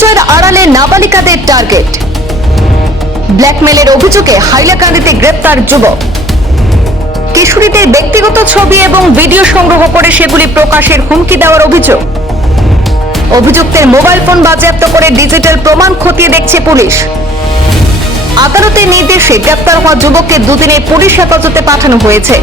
পরিচয়ের আড়ালে নাবালিকাদের টার্গেট। ব্ল্যাকমেলের অভিযোগে হাইলাকান্দিতে গ্রেপ্তার যুবক। কিশোরীদের ব্যক্তিগত ছবি এবং ভিডিও সংগ্রহ করে সেগুলি প্রকাশের হুমকি দেওয়ার অভিযোগ। অভিযুক্তের মোবাইল ফোন বাজেয়াপ্ত করে ডিজিটাল প্রমাণ খতিয়ে দেখছে পুলিশ। আদালতের নির্দেশে গ্রেপ্তার হওয়া যুবককে দুদিনের পুলিশ হেফাজতে পাঠানো হয়েছে।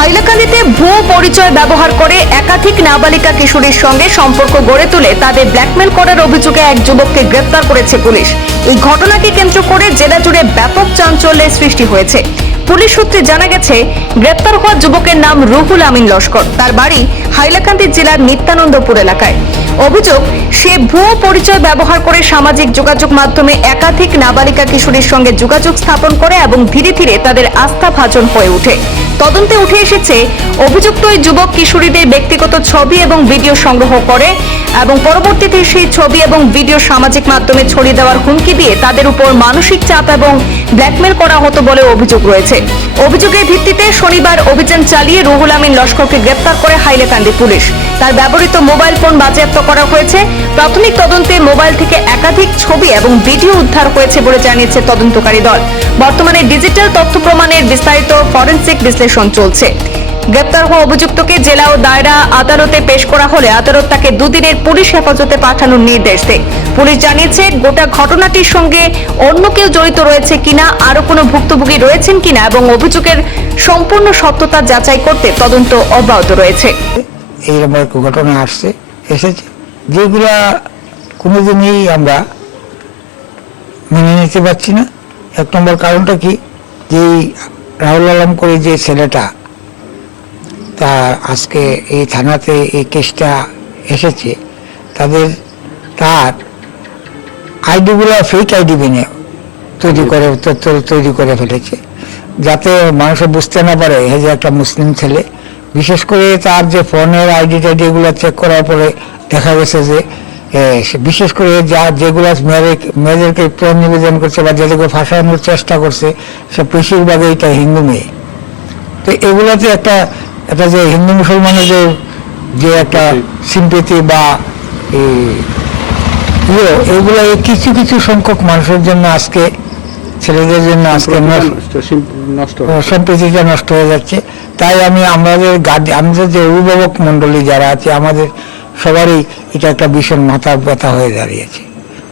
হাইলাকান্দিতে ভুয়ো পরিচয় ব্যবহার করে একাধিক নাবালিকা কিশোরীর সঙ্গে সম্পর্ক গড়ে তুলে তাদের ব্ল্যাকমেল করার অভিযোগে এক যুবককে গ্রেপ্তার করেছে পুলিশ। এই ঘটনাকে কেন্দ্র করে জেলা জুড়ে ব্যাপক চাঞ্চল্যের সৃষ্টি হয়েছে। পুলিশ সূত্রে জানা গেছে, গ্রেপ্তার হওয়া যুবকের নাম রুহুল আমিন লস্কর। তার বাড়ি হাইলাকান্দি জেলার নিত্যানন্দপুর এলাকায়। অভিযোগ, সে ভুয়ো পরিচয় ব্যবহার করে সামাজিক যোগাযোগ মাধ্যমে একাধিক নাবালিকা কিশোরীর সঙ্গে যোগাযোগ স্থাপন করে এবং ধীরে ধীরে তাদের আস্থাভাজন হয়ে ওঠে। তদন্তে উঠে এসেছে, অভিযুক্ত ওই যুবক কিশোরীদের ব্যক্তিগত ছবি এবং ভিডিও সংগ্রহ করে এবং পরবর্তীতে সেই ছবি এবং ভিডিও সামাজিক মাধ্যমে ছড়িয়ে দেওয়ার হুমকি দিয়ে তাদের উপর মানসিক চাপ এবং ব্ল্যাকমেল করা হতো বলে অভিযোগ রয়েছে। অভিযোগের ভিত্তিতে শনিবার অভিযান চালিয়ে রুহুল আমিন লস্করকে গ্রেপ্তার করে হাইলাকান্দি পুলিশ। তার ব্যবহৃত মোবাইল ফোন বাজেয়াপ্ত করা হয়েছে। প্রাথমিক তদন্তে মোবাইল থেকে একাধিক ছবি এবং ভিডিও উদ্ধার হয়েছে বলে জানিয়েছে তদন্তকারী দল। বর্তমানে ডিজিটাল তথ্য প্রমাণের বিস্তারিত ফরেনসিক বিশ্লেষণ চলছে। গ্রেপ্তার হওয়া অভিযুক্তকে জেলা ও দায়রা আদালতে পেশ করা হলে আদালত তাকে দুদিনের পুলিশ হেফাজতে পাঠানোর নির্দেশ দেয়। পুলিশ জানিয়েছে, গোটা ঘটনাটির সঙ্গে অন্য কেউ জড়িত রয়েছে কিনা, আরো কোনো ভুক্তভোগী রয়েছেন কিনা এবং অভিযোগের সম্পূর্ণ সত্যতা যাচাই করতে তদন্ত অব্যাহত রয়েছে। এইরকম এক ঘটনা এসেছে যেগুলা কোনোদিনই আমরা মেনে নিতে পারছি না। এক নম্বর কারণটা কি, যে রাহুল আলম করে যে ছেলেটা, তা আজকে এই থানাতে এই কেসটা এসেছে, তার আইডিগুলো ফেক আইডি বেনে তৈরি করে ফেলেছে, যাতে মানুষে বুঝতে না পারে এ যে একটা মুসলিম ছেলে। বিশেষ করে তার যে ফোনের আইডি টাইডি এগুলো চেক করার পরে দেখা গেছে যে বিশেষ করে যেগুলো মেয়েদেরকে প্রেম নিবেদন করছে বা যাদেরকে ফাঁসানোর চেষ্টা করছে, সে বেশিরভাগই এটা হিন্দু মেয়ে। তো এগুলোতে একটা যে হিন্দু মুসলমানের যে একটা সিম্পেথি বা এগুলো কিছু কিছু সংখ্যক মানুষের জন্য আজকে, ছেলেদের জন্য আজকে সম্প্রীতিটা নষ্ট হয়ে যাচ্ছে। তাই আমাদের যে অভিভাবক মন্ডলী যারা আছে, আমাদের সবারই এটা একটা ভীষণ মাথা ব্যথা হয়ে দাঁড়িয়েছে।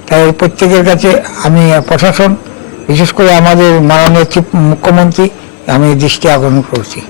তাই প্রত্যেকের কাছে আমি প্রশাসন, বিশেষ করে আমাদের মাননীয় চিফ মুখ্যমন্ত্রী, আমি দৃষ্টি আকর্ষণ করছি।